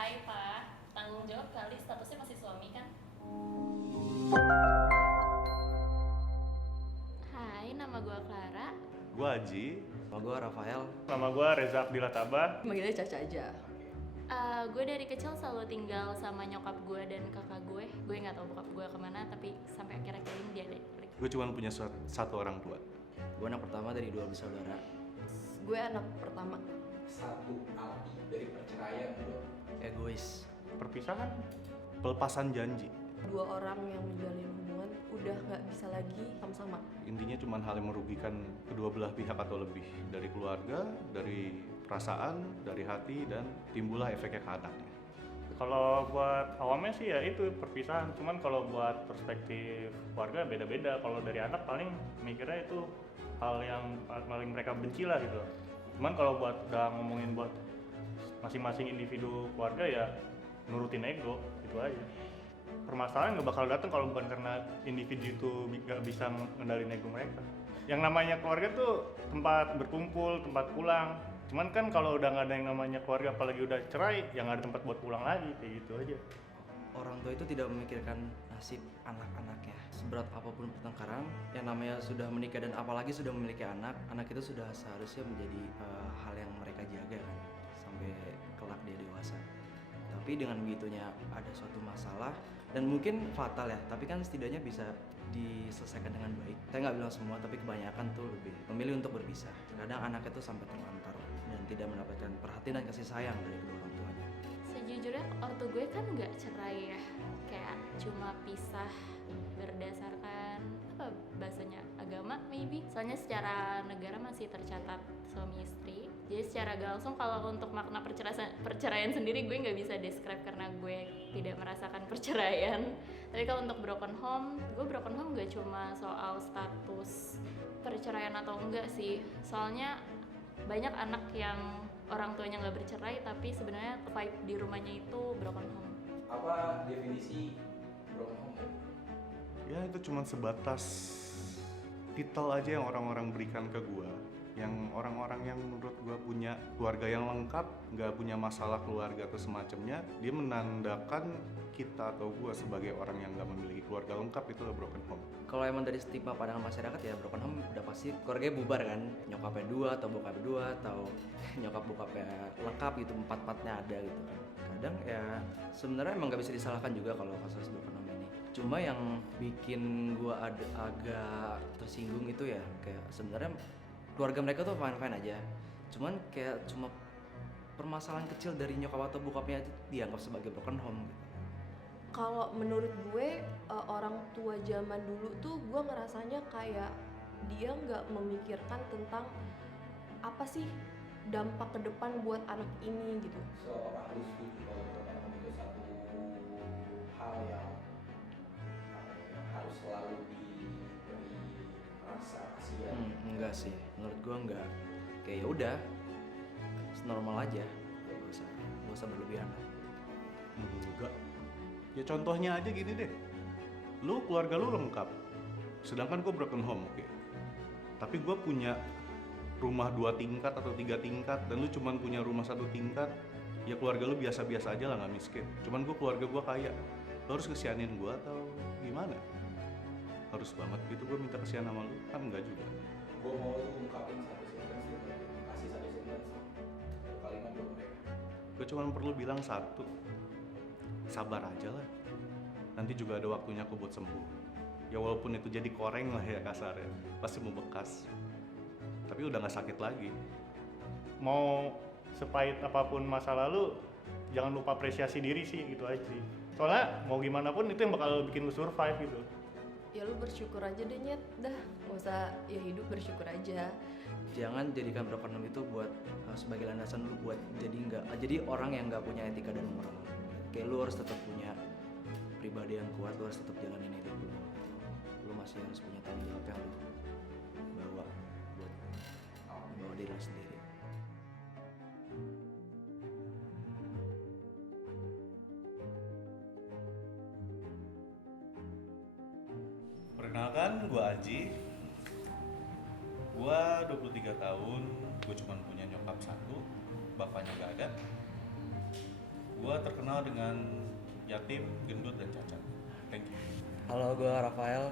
Hai Pak, tanggung jawab kali statusnya masih suami kan? Hai, nama gue Clara. Gue Aji. Nama gue Rafael. Nama gue Reza Abdillah Tabah. Manggilnya Caca aja. Gue dari kecil selalu tinggal sama nyokap gue dan kakak gue. Gue nggak tahu bokap gue kemana, tapi sampai akhirnya kayaknya dia deh. Gue cuma punya satu orang tua. Gue anak pertama dari 2 bersaudara. Gue anak pertama. Satu arti dari perceraian bro. Egois. Perpisahan. Pelepasan janji. 2 orang yang menjalin hubungan udah nggak bisa lagi sama-sama. Intinya cuma hal yang merugikan kedua belah pihak atau lebih. Dari keluarga, dari perasaan, dari hati, dan timbullah efeknya ke anaknya. Kalau buat awamnya sih ya itu perpisahan. Cuman kalau buat perspektif keluarga beda-beda. Kalau dari anak paling mikirnya itu hal yang paling mereka benci lah gitu. Cuman kalau buat udah ngomongin buat masing-masing individu keluarga ya nurutin ego gitu aja. Permasalahan nggak bakal datang kalau bukan karena individu itu nggak bisa ngendalin ego mereka. Yang namanya keluarga tuh tempat berkumpul, tempat pulang. Cuman kan kalau udah nggak ada yang namanya keluarga, apalagi udah cerai, ya nggak ada tempat buat pulang lagi, kayak gitu aja. Orang tua itu tidak memikirkan nasib anak-anaknya. Seberat apapun pertengkaran, yang namanya sudah menikah dan apalagi sudah memiliki anak itu sudah seharusnya menjadi hal yang mereka jaga kan, sampai kelak dia dewasa. Tapi dengan begitunya ada suatu masalah dan mungkin fatal ya, tapi kan setidaknya bisa diselesaikan dengan baik. Saya nggak bilang semua, tapi kebanyakan tuh lebih memilih untuk berpisah. Kadang anak itu sampai terlantar dan tidak mendapatkan perhatian dan kasih sayang dari kedua orang tuanya. Sejujurnya ortu gue kan nggak cerai ya, kayak cuma pisah berdasarkan apa bahasanya agama maybe. Soalnya secara negara masih tercatat suami istri. Jadi secara gak langsung kalau untuk makna perceraian sendiri gue nggak bisa describe karena gue tidak merasakan perceraian. Tapi kalau untuk broken home, gue broken home gak cuma soal status perceraian atau enggak sih. Soalnya banyak anak yang orang tuanya nggak bercerai tapi sebenarnya vibe di rumahnya itu broken home. Apa definisi broken home? Ya itu cuma sebatas titel aja yang orang-orang berikan ke gua. Yang orang-orang yang menurut gua punya keluarga yang lengkap, nggak punya masalah keluarga atau semacamnya, dia menandakan kita atau gua sebagai orang yang nggak memiliki keluarga lengkap, itu broken home. Kalau emang dari stigma pandangan masyarakat ya broken home udah pasti keluarganya bubar kan, nyokapnya 2 atau bokapnya 2 atau nyokap bokapnya lengkap gitu, 4-4-nya ada gitu kan. Kadang ya sebenarnya emang nggak bisa disalahkan juga kalau kasus broken home ini. Cuma yang bikin gua agak tersinggung itu ya kayak sebenarnya keluarga mereka tuh fine-fine aja. Cuman kayak cuma permasalahan kecil dari nyokap atau bokapnya itu dianggap sebagai broken home gitu. Kalau menurut gue orang tua zaman dulu tuh gue ngerasanya kayak dia nggak memikirkan tentang apa sih dampak ke depan buat anak ini gitu. Seorang harus setuju kalau broken home itu satu hal yang harus selalu diberi rasa kasihan. Enggak sih, menurut gua enggak. Kayak ya udah, normal aja. Ya gak usah berlebihan. Enggak. Ya contohnya aja gini deh. Lu keluarga lu lengkap. Sedangkan gua broken home, oke. Tapi gua punya rumah 2 tingkat atau 3 tingkat dan lu cuman punya rumah 1 tingkat. Ya keluarga lu biasa-biasa aja lah, nggak miskin. Cuman keluarga gua kaya. Lu harus kesianin gua atau gimana? Harus banget gitu gua minta kesian sama lu? Kan enggak juga. Gue mau lu ungkapin satu sentence gitu, kasih satu sentence, satu kalimat buat mereka. Gue cuma perlu bilang satu, sabar aja lah. Nanti juga ada waktunya aku buat sembuh. Ya walaupun itu jadi koreng lah ya kasarnya, pasti mau bekas. Tapi udah gak sakit lagi. Mau sepahit apapun masa lalu, jangan lupa apresiasi diri sih, gitu aja sih. Soalnya mau gimana pun itu yang bakal bikin lu survive gitu. Ya lu bersyukur aja deh Nyet, dah nggak usah ya hidup bersyukur aja. Jangan jadikan broken home itu buat sebagai landasan lu buat jadi orang yang nggak punya etika dan moral. Kayak lu harus tetap punya pribadi yang kuat, lu harus tetap jalanin hidup lu. Lu masih harus punya tanggung jawab yang lu bawa buat bawa diri lu sendiri. Perkenalkan, gue Aji. Gue 23 tahun, gue cuma punya nyokap 1, bapaknya gak ada. Gue terkenal dengan yatim, gendut, dan cacat. Thank you. Halo, gue Rafael.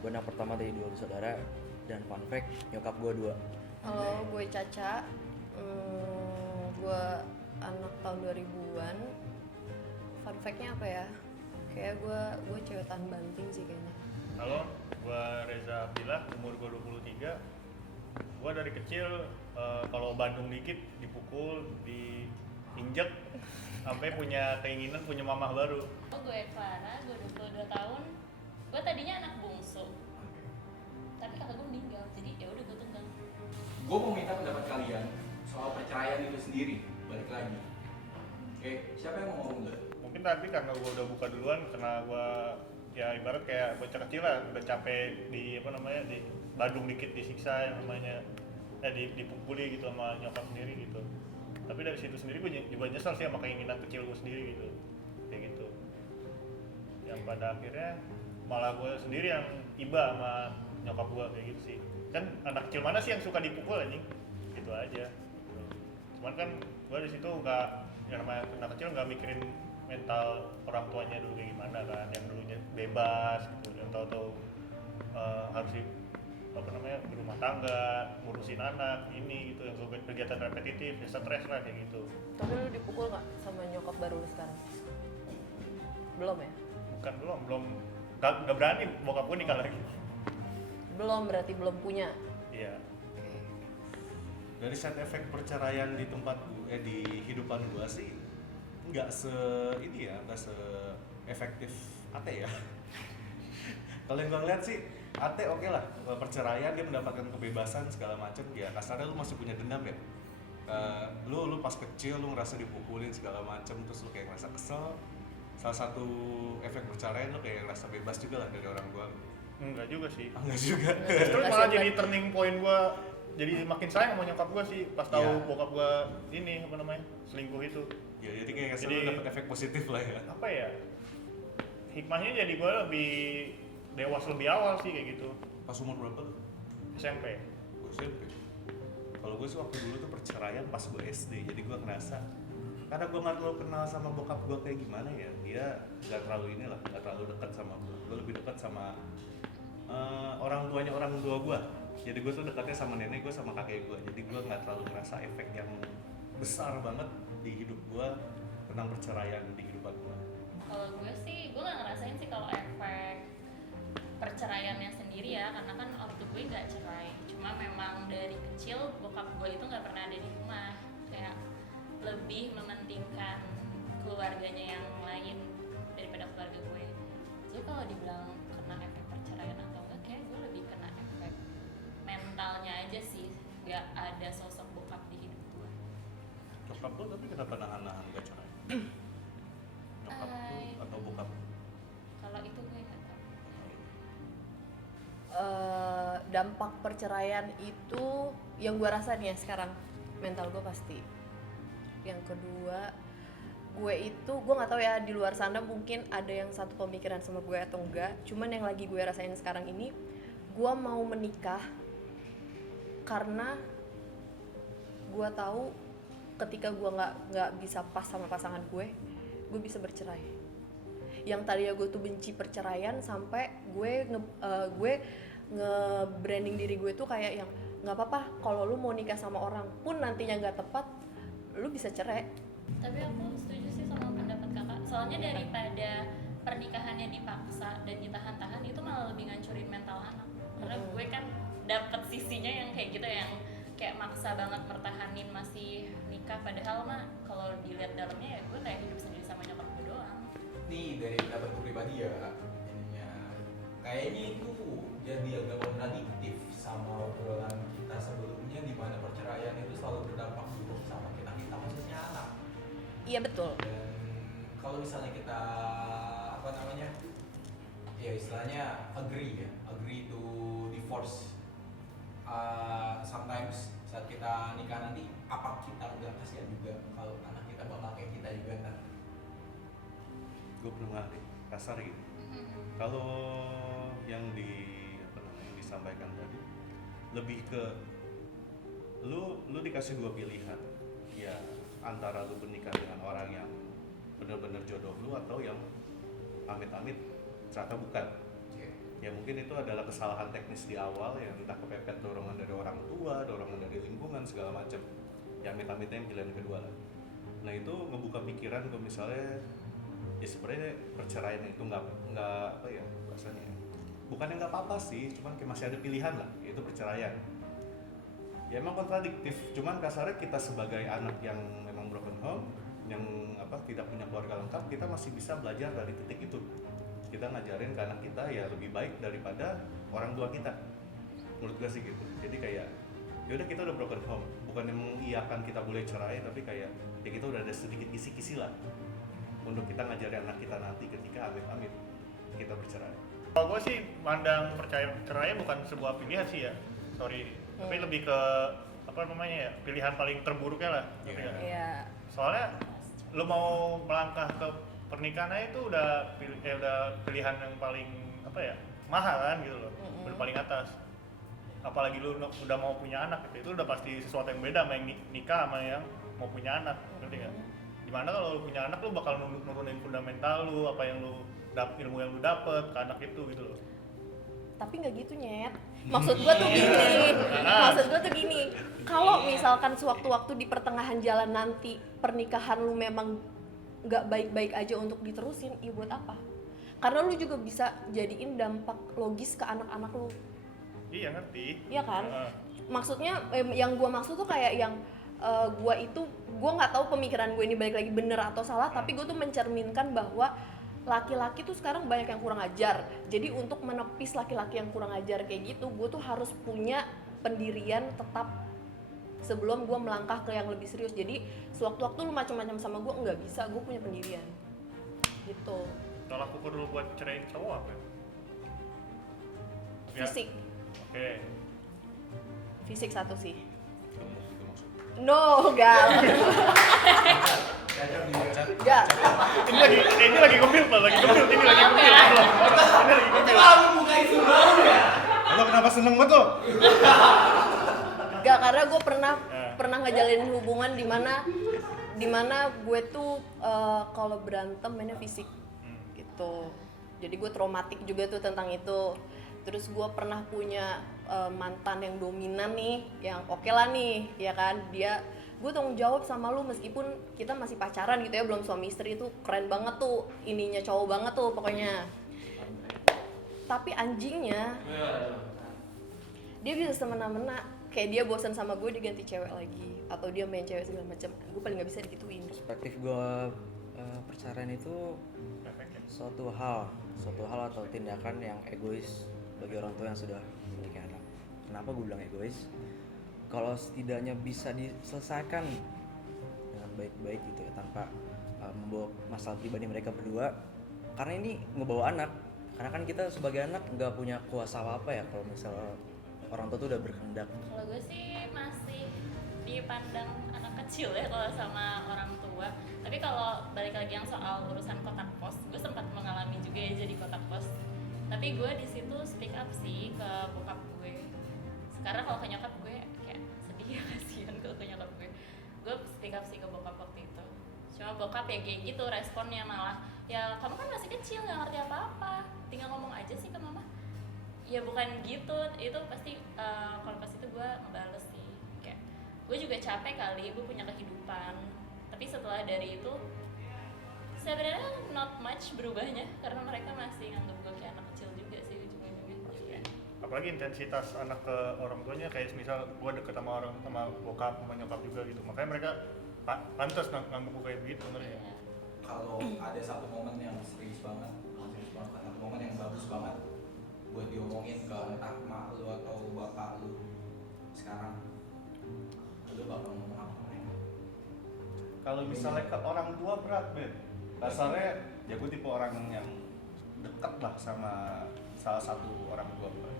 Gue anak pertama dari 2 bersaudara. Dan fun fact, nyokap gue 2. Halo, gue Caca. Gue anak tahun 2000-an. Fun fact-nya apa ya? Kayak gue cewek tahan banting sih kayaknya. Halo, gua Reza Abdillah, umur gua 23. Gua dari kecil kalau Bandung dikit dipukul, diinjek, sampai punya keinginan punya mamah baru. Oh, gue Clara, gue 22 tahun. Gue tadinya anak bungsu, tapi kakak gue meninggal, jadi ya udah gue tunggang. Gue mau minta pendapat kalian soal perceraian itu sendiri. Balik lagi. Oke, siapa yang mau ngomong dulu? Mungkin tadi karena gua udah buka duluan, karena gua ya ibarat kayak bocah kecil lah, udah capek di di Bandung dikit disiksa yang namanya dipukuli gitu sama nyokap sendiri gitu. Tapi dari situ sendiri gue juga nyesel sih sama keinginan kecil gue sendiri gitu, kayak gitu. Yang pada akhirnya malah gue sendiri yang iba sama nyokap gue kayak gitu sih. Kan anak kecil mana sih yang suka dipukul anjing? Gitu aja. Gitu. Cuman kan gue di situ nggak, yang namanya anak kecil nggak mikirin mental orang tuanya dulu kayak gimana kan, yang dulunya bebas gitu, yang tahu-tahu harus berumah tangga, ngurusin anak ini gitu, yang kegiatan repetitif, ya stres lah kayak gitu. Tapi lu dipukul nggak sama nyokap baru lu sekarang? Belum ya? Belum nggak berani bokap gue nikah lagi. Belum, berarti belum punya. Iya. Dari side effect perceraian di tempat gue, di hidupan gue sih nggak nggak se efektif Ate ya. Kalau yang gue lihat sih Ate oke lah, perceraian dia mendapatkan kebebasan segala macam, ya kasarnya lu masih punya dendam ya. Lu pas kecil lu ngerasa dipukulin segala macam, terus lu kayak ngerasa kesel. Salah satu efek perceraian lu kayak ngerasa bebas juga lah dari orang tua lu. Enggak juga sih. Enggak juga. Justru malah jadi turning point gue, jadi makin sayang sama nyokap gue sih pas tahu Iya. bokap gue ini selingkuh itu. Ya jadi kayak ngerasa Jadi- lu dapet efek positif lah ya. Apa ya, hikmahnya jadi gue lebih dewasa lebih awal sih kayak gitu. Pas umur berapa lu? SMP. Gue SMP. Kalau gue sih waktu dulu tuh perceraian pas gue SD, jadi gue ngerasa karena gue nggak terlalu kenal sama bokap gue kayak gimana ya, dia nggak terlalu nggak terlalu dekat sama gue lebih dekat sama orang tuanya orang tua gue. Jadi gue tuh dekatnya sama nenek gue sama kakek gue, jadi gue nggak terlalu ngerasa efek yang besar banget di hidup gue tentang perceraian di kehidupan gue. Kalau gue sih, gue nggak ngerasain sih kalau efek perceraiannya sendiri ya, karena kan ortu gue nggak cerai. Cuma memang dari kecil bokap gue itu nggak pernah ada di rumah, kayak lebih mementingkan keluarganya yang lain daripada keluarga gue. Jadi kalau dibilang kena efek perceraian atau enggak, kayak gue lebih kena efek mentalnya aja sih, nggak ada sosok bokap di hidup gue. Nyokap lu tapi kenapa nahan-nahan gak cerai? Nyokap lu atau bokap lu? Kalau itu gue nggak tahu. Dampak perceraian itu yang gue rasa nih ya sekarang, mental gue pasti. Yang kedua, gue nggak tahu ya, di luar sana mungkin ada yang satu pemikiran sama gue atau enggak, cuman yang lagi gue rasain sekarang ini, gue mau menikah karena gue tahu ketika gue nggak bisa pas sama pasangan gue bisa bercerai. Yang tadinya gue tuh benci perceraian sampai gue nge-branding diri gue tuh kayak yang nggak apa-apa kalau lu mau nikah sama orang pun nantinya nggak tepat, lu bisa cerai. Tapi aku setuju sih sama pendapat kakak, soalnya daripada pernikahannya dipaksa dan ditahan-tahan itu malah lebih ngancurin mental anak. Karena gue kan dapet sisinya yang kayak gitu, yang kayak maksa banget mertahanin masih nikah, padahal mah kalau dilihat dalamnya ya gue kayak hidup sendiri sama nyokap gue doang. Nih dari pendapat pribadi ya, ininya kayaknya itu jadi agak kontradiktif sama obrolan kita sebelumnya, di mana perceraian itu selalu berdampak buruk sama kita maksudnya anak. Iya betul. Dan kalau misalnya kita ya istilahnya agree to divorce, sometimes saat kita nikah nanti apa kita nggak kasihan juga kalau anak kita bakal kayak kita juga kan. Gue belum ngerti kasar gitu. Kalau yang disampaikan tadi lebih ke lu dikasih dua pilihan ya, antara lu menikah dengan orang yang benar-benar jodoh lu atau yang amit-amit ternyata bukan. Ya mungkin itu adalah kesalahan teknis di awal yang entah kepepet dorongan dari orang tua, dorongan dari lingkungan segala macam. Ya amit-amitnya yang pilihan kedua lah. Nah itu ngebuka pikiran kalau misalnya ya sebenarnya perceraian itu nggak apa ya bahasanya. Bukan yang nggak apa-apa sih, cuman kayak masih ada pilihan lah, yaitu perceraian. Ya emang kontradiktif, cuman kasarnya kita sebagai anak yang memang broken home, yang tidak punya keluarga lengkap, kita masih bisa belajar dari titik itu. Kita ngajarin ke anak kita ya lebih baik daripada orang tua kita. Menurut gue sih gitu. Jadi kayak yaudah kita udah broken home, bukan yang mengiyakan kita boleh cerai, tapi kayak ya kita udah ada sedikit kisi-kisi lah untuk kita ngajarin anak kita nanti ketika amit-amit kita bercerai. Kalau gue sih mandang cerai bukan sebuah pilihan sih ya, tapi lebih ke pilihan paling terburuknya lah. Iya. Soalnya lu mau melangkah ke pernikahan aja itu udah pilihan yang paling mahal kan gitu loh, udah paling atas. Apalagi lu udah mau punya anak gitu, itu udah pasti sesuatu yang beda sama yang nikah sama yang mau punya anak, ngerti nggak? Dimana kalau lu punya anak lu bakal nurunin fundamental lu, apa yang lu ilmu yang lu dapet ke anak itu gitu loh. Tapi nggak gitu Nyet, maksud gue tuh gini, kalau misalkan sewaktu-waktu di pertengahan jalan nanti pernikahan lu memang nggak baik-baik aja untuk diterusin, ya buat apa? Karena lu juga bisa jadiin dampak logis ke anak-anak lu. Iya ngerti. Iya kan? Maksudnya yang gue maksud tuh kayak yang gue nggak tahu pemikiran gue ini balik lagi bener atau salah, tapi gue tuh mencerminkan bahwa laki-laki tuh sekarang banyak yang kurang ajar. Jadi untuk menepis laki-laki yang kurang ajar kayak gitu, gue tuh harus punya pendirian tetap sebelum gue melangkah ke yang lebih serius. Jadi sewaktu-waktu lu macam-macam sama gue nggak bisa, gue punya pendirian gitu. Tolak ukur dulu buat ceraiin cowok apa? Fisik. Oke. Fisik satu sih. Kamu itu maksudnya. No, gal. Gal. Ini lagi nge-build loh, lagi nge-build. Ini lagi nge-build. Lo kenapa seneng banget lo? Gak, karena gue pernah ngejalin hubungan di mana gue tuh kalau berantem mainnya fisik gitu. Jadi gue traumatik juga tuh tentang itu. Terus gue pernah punya mantan yang dominan nih, yang oke lah nih, ya kan, gue tanggung jawab sama lu meskipun kita masih pacaran gitu ya, belum suami istri. Itu keren banget tuh, ininya cowok banget tuh pokoknya. Tapi anjingnya, dia bisa semena-mena, kayak dia bosan sama gue, dia ganti cewek lagi, atau dia main cewek segala macam. Gue paling nggak bisa digituin. Perspektif gue perceraian itu suatu hal atau tindakan yang egois bagi orang tua yang sudah memiliki anak. Kenapa gue bilang egois? Kalau setidaknya bisa diselesaikan dengan baik-baik gitu ya, tanpa membawa masalah pribadi mereka berdua, karena ini ngebawa anak. Karena kan kita sebagai anak nggak punya kuasa apa-apa ya kalau misalnya orang tua tuh udah berkehendak. Kalau gue sih masih dipandang anak kecil ya kalau sama orang tua. Tapi kalau balik lagi yang soal urusan kotak pos, gue sempat mengalami juga ya jadi kotak pos. Tapi gue di situ speak up sih ke bokap gue. Sekarang kalau ke nyokap gue kayak sedih ya, kasihan kalau ke nyokap gue. Gue speak up sih ke bokap waktu itu. Cuma bokap ya kayak gitu responnya, malah ya kamu kan masih kecil nggak ngerti apa-apa, tinggal ngomong aja sih ke mama. Ya bukan gitu, itu pasti kalau pas itu gue ngebales sih kayak gue juga capek kali, gue punya kehidupan. Tapi setelah dari itu sebenarnya not much berubahnya, karena mereka masih nganggap gue kayak anak kecil juga sih ujung-ujungnya. Apalagi intensitas anak ke orang tuanya, kayak misal gue deket sama bokap sama nyokap juga gitu, makanya mereka pantas nganggap gue kayak begitu sebenarnya. Kalau ada satu momen yang serius banget, satu momen yang bagus banget buat diomongin ke entah mak lu atau bapak lu sekarang, lu bakal ngomong apa mereka? Kalau misalnya ke orang tua berat, Ben. Kasarnya ya gue tipe orang yang dekat lah sama salah satu orang tua gue.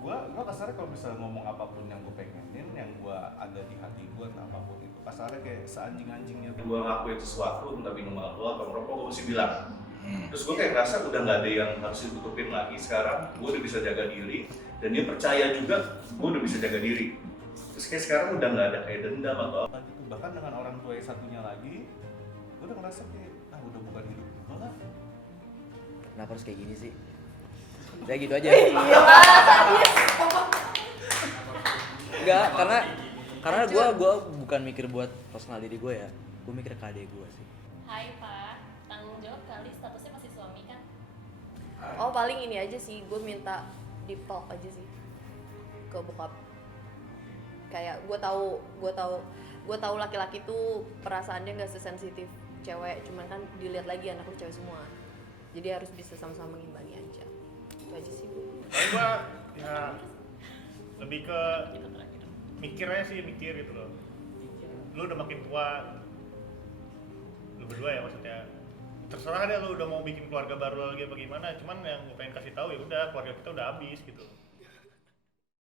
Gue kasarnya kalau bisa ngomong apapun yang gue pengenin, yang gue ada di hati gue, entah apapun itu, kasarnya kayak seanjing-anjingnya gue ngelakuin sesuatu, entah minum alkohol atau merokok, gue mesti bilang. Terus gue kayak ngerasa udah nggak ada yang harus ditutupin lagi. Sekarang gue udah bisa jaga diri, dan dia percaya juga gue udah bisa jaga diri. Terus kayak sekarang udah nggak ada kayak dendam atau apa gitu. Bahkan dengan orang tua yang satunya lagi, gue udah ngerasa kayak udah bukan hidup gue lah. Kenapa harus kayak gini sih? Udah gitu aja. Enggak, karena gue bukan mikir buat personal diri gue ya. Gue mikir ke adik gue sih. Hai Pak, tanggung jawab kali statusnya masih suami kan? Oh paling ini aja sih, gue minta deep talk aja sih ke bokap. Kayak gue tahu laki-laki tuh perasaannya nggak sesensitif cewek, cuman kan dilihat lagi anak lu cewek semua, jadi harus bisa sama-sama mengimbangi aja. Itu aja sih gue. Gua ya lebih ke mikirnya sih mikir gitu loh. Lu udah makin tua, lu berdua ya maksudnya. Terserah deh lu udah mau bikin keluarga baru lagi bagaimana, cuman yang gue pengen kasih tahu ya udah keluarga kita udah habis gitu.